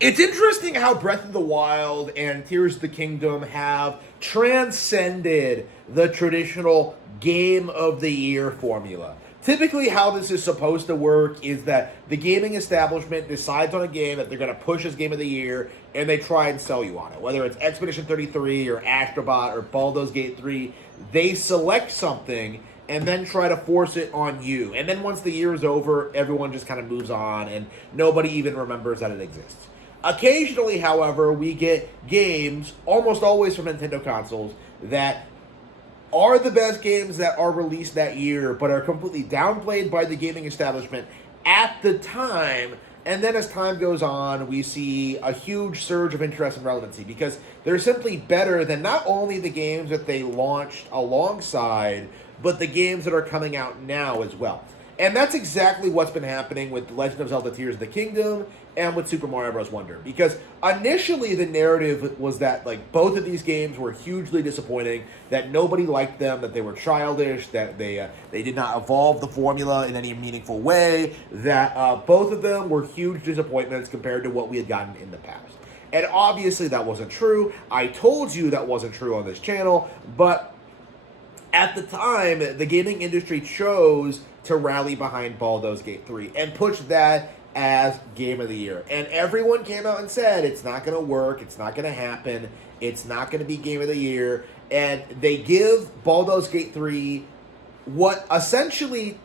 It's interesting how Breath of the Wild and Tears of the Kingdom have transcended the traditional Game of the Year formula. Typically, how this is supposed to work is that the gaming establishment decides on a game that they're going to push as Game of the Year, and they try and sell you on it. Whether it's Expedition 33 or Astrobot or Baldur's Gate 3, they select something and then try to force it on you. And then once the year is over, everyone just kind of moves on, and nobody even remembers that it exists. Occasionally, however, we get games, almost always from Nintendo consoles, that are the best games that are released that year, but are completely downplayed by the gaming establishment at the time. And then as time goes on, we see a huge surge of interest and relevancy because they're simply better than not only the games that they launched alongside, but the games that are coming out now as well. And that's exactly what's been happening with The Legend of Zelda Tears of the Kingdom and with Super Mario Bros. Wonder. Because initially the narrative was that like both of these games were hugely disappointing, that nobody liked them, that they were childish, that they did not evolve the formula in any meaningful way, that both of them were huge disappointments compared to what we had gotten in the past. And obviously that wasn't true. I told you that wasn't true on this channel, but at the time, the gaming industry chose to rally behind Baldur's Gate 3 and push that as Game of the Year. And everyone came out and said, it's not going to work, it's not going to happen, it's not going to be Game of the Year. And they give Baldur's Gate 3 what essentially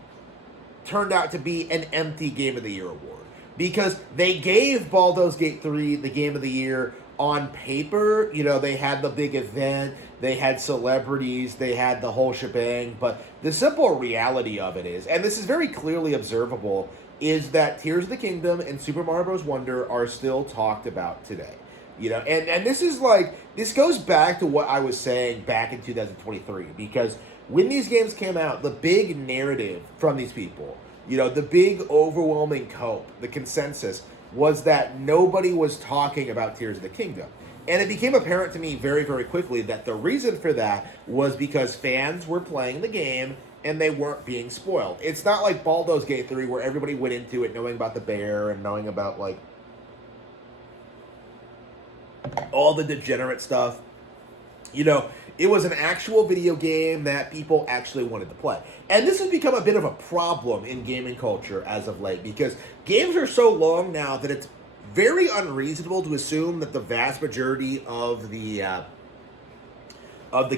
turned out to be an empty Game of the Year award. Because they gave Baldur's Gate 3 the Game of the Year on paper. You know, they had the big event, they had celebrities, they had the whole shebang, but the simple reality of it is, and this is very clearly observable, is that Tears of the Kingdom and Super Mario Bros. Wonder are still talked about today. You know, and this is like, this goes back to what I was saying back in 2023, because when these games came out, the big narrative from these people, you know, the big overwhelming hope, the consensus, was that nobody was talking about Tears of the Kingdom. And it became apparent to me very, very quickly that the reason for that was because fans were playing the game and they weren't being spoiled. It's not like Baldur's Gate 3 where everybody went into it knowing about the bear and knowing about, like, all the degenerate stuff. You know, it was an actual video game that people actually wanted to play. And this has become a bit of a problem in gaming culture as of late, because games are so long now that it's very unreasonable to assume that the vast majority of the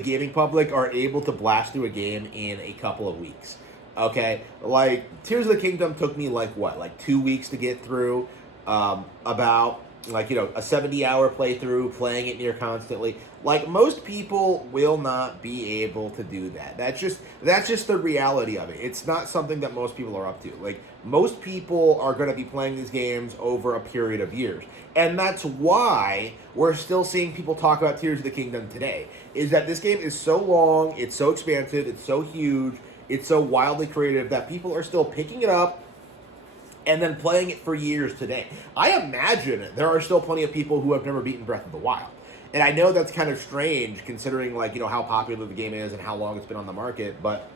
gaming public are able to blast through a game in a couple of weeks. Okay? Like, Tears of the Kingdom took me, like, what? Like, 2 weeks to get through. About, like, you know, a 70-hour playthrough, playing it near constantly. Like, most people will not be able to do that. That's just the reality of it. It's not something that most people are up to. Like, most people are going to be playing these games over a period of years. And that's why we're still seeing people talk about Tears of the Kingdom today. Is that this game is so long, it's so expansive, it's so huge, it's so wildly creative that people are still picking it up and then playing it for years today. I imagine there are still plenty of people who have never beaten Breath of the Wild. And I know that's kind of strange considering, like, you know, how popular the game is and how long it's been on the market, but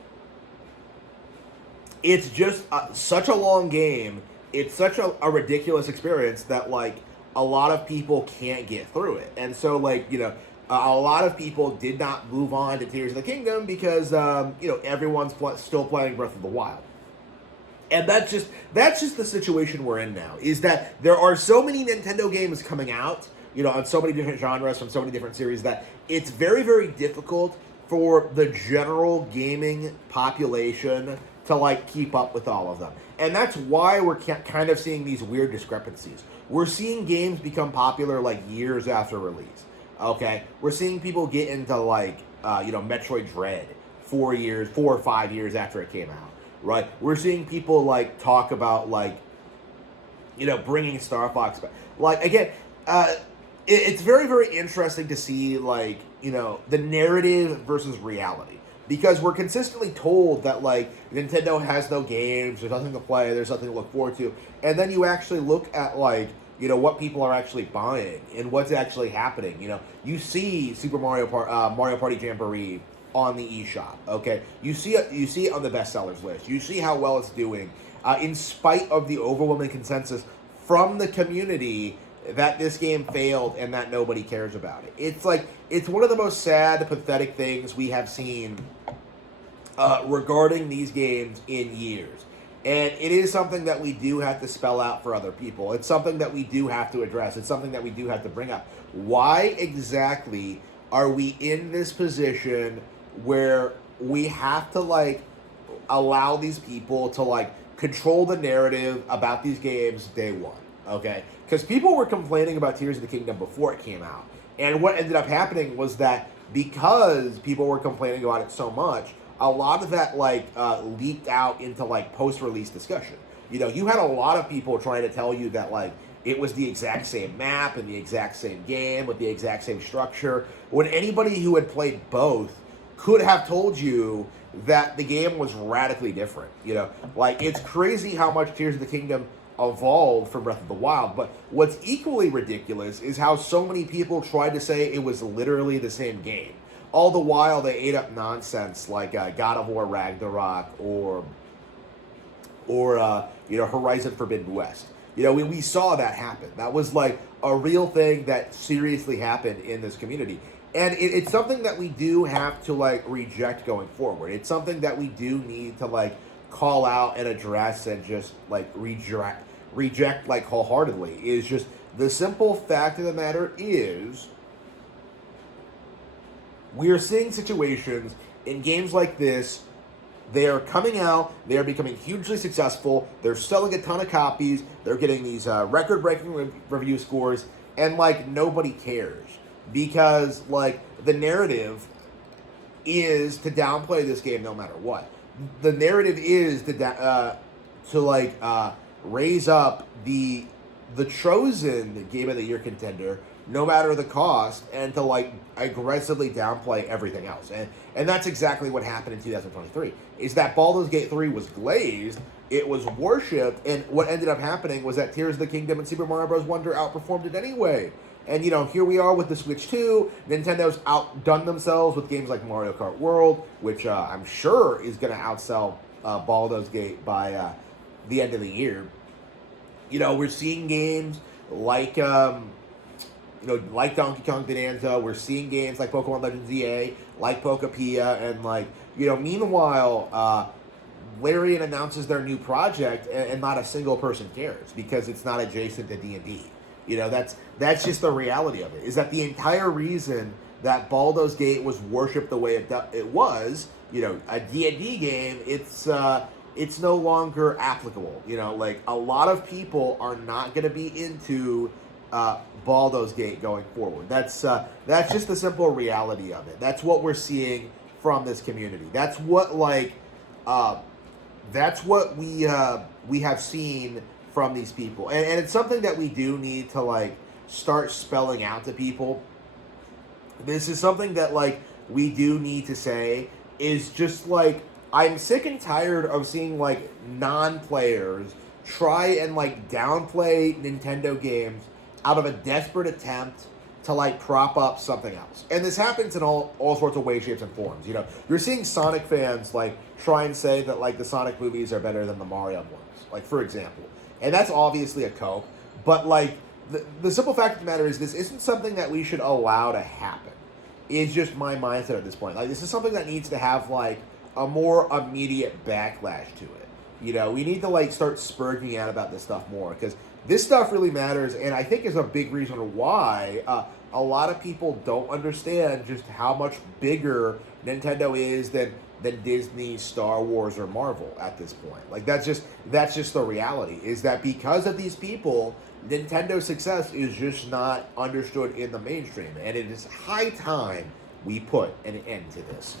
it's just such a long game. It's such a ridiculous experience that, like, a lot of people can't get through it. And so, like, you know, a lot of people did not move on to Tears of the Kingdom because, you know, everyone's still playing Breath of the Wild. And that's just the situation we're in now, is that there are so many Nintendo games coming out, you know, on so many different genres, from so many different series, that it's very, very difficult for the general gaming population to, like, keep up with all of them. And that's why we're kind of seeing these weird discrepancies. We're seeing games become popular, like, years after release, okay? We're seeing people get into, like, you know, Metroid Dread 4 or 5 years after it came out, right? We're seeing people, like, talk about, like, you know, bringing Star Fox back. Like, again, it's very, very interesting to see, like, you know, the narrative versus reality. Because we're consistently told that, like, Nintendo has no games, there's nothing to play, there's nothing to look forward to. And then you actually look at, like, you know, what people are actually buying and what's actually happening. You know, you see Super Mario Party Jamboree on the eShop, okay? You see it on the bestsellers list. You see how well it's doing. In spite of the overwhelming consensus from the community that this game failed and that nobody cares about it. It's like, it's one of the most sad, pathetic things we have seen regarding these games in years. And it is something that we do have to spell out for other people. It's something that we do have to address. It's something that we do have to bring up. Why exactly are we in this position where we have to, like, allow these people to, like, control the narrative about these games day one, okay? Because people were complaining about Tears of the Kingdom before it came out. And what ended up happening was that because people were complaining about it so much, a lot of that, like, leaked out into, like, post-release discussion. You know, you had a lot of people trying to tell you that, like, it was the exact same map and the exact same game with the exact same structure, when anybody who had played both could have told you that the game was radically different. You know, like, it's crazy how much Tears of the Kingdom evolved from Breath of the Wild, but what's equally ridiculous is how so many people tried to say it was literally the same game. All the while, they ate up nonsense like God of War Ragnarok or Horizon Forbidden West. You know, we saw that happen. That was like a real thing that seriously happened in this community. And it's something that we do have to, like, reject going forward. It's something that we do need to, like, call out and address and just, like, reject like, wholeheartedly. Is just the simple fact of the matter is, we are seeing situations in games like this. They are coming out, they are becoming hugely successful, they're selling a ton of copies, they're getting these record-breaking review scores, and, like, nobody cares. Because, like, the narrative is to downplay this game no matter what. The narrative is to raise up the chosen Game of the Year contender no matter the cost, and to, like, aggressively downplay everything else. And that's exactly what happened in 2023, is that Baldur's Gate 3 was glazed, it was worshipped, and what ended up happening was that Tears of the Kingdom and Super Mario Bros. Wonder outperformed it anyway. And, you know, here we are with the Switch 2, Nintendo's outdone themselves with games like Mario Kart World, which I'm sure is going to outsell Baldur's Gate by the end of the year. You know, we're seeing games like... like Donkey Kong Bonanza, we're seeing games like Pokemon Legends EA, like Pokepia, and, like, you know, meanwhile, Larian announces their new project, and not a single person cares, because it's not adjacent to D&D. You know, that's just the reality of it, is that the entire reason that Baldur's Gate was worshipped the way it was, you know, a D&D game, it's no longer applicable. You know, like, a lot of people are not going to be into Baldur's Gate going forward. That's just the simple reality of it. That's what we're seeing from this community. That's what we have seen from these people, and it's something that we do need to, like, start spelling out to people. This is something that, like, we do need to say, is just, like, I'm sick and tired of seeing, like, non-players try and, like, downplay Nintendo games out of a desperate attempt to, like, prop up something else. And this happens in all sorts of ways, shapes, and forms. You know, you're seeing Sonic fans, like, try and say that, like, the Sonic movies are better than the Mario ones, like, for example. And that's obviously a cope, but, like, the simple fact of the matter is, this isn't something that we should allow to happen. It's just my mindset at this point. Like, this is something that needs to have, like, a more immediate backlash to it. You know, we need to, like, start spurging out about this stuff more, because this stuff really matters, and I think is a big reason why a lot of people don't understand just how much bigger Nintendo is than Disney, Star Wars, or Marvel at this point. Like, that's just the reality, is that because of these people, Nintendo's success is just not understood in the mainstream, and it is high time we put an end to this.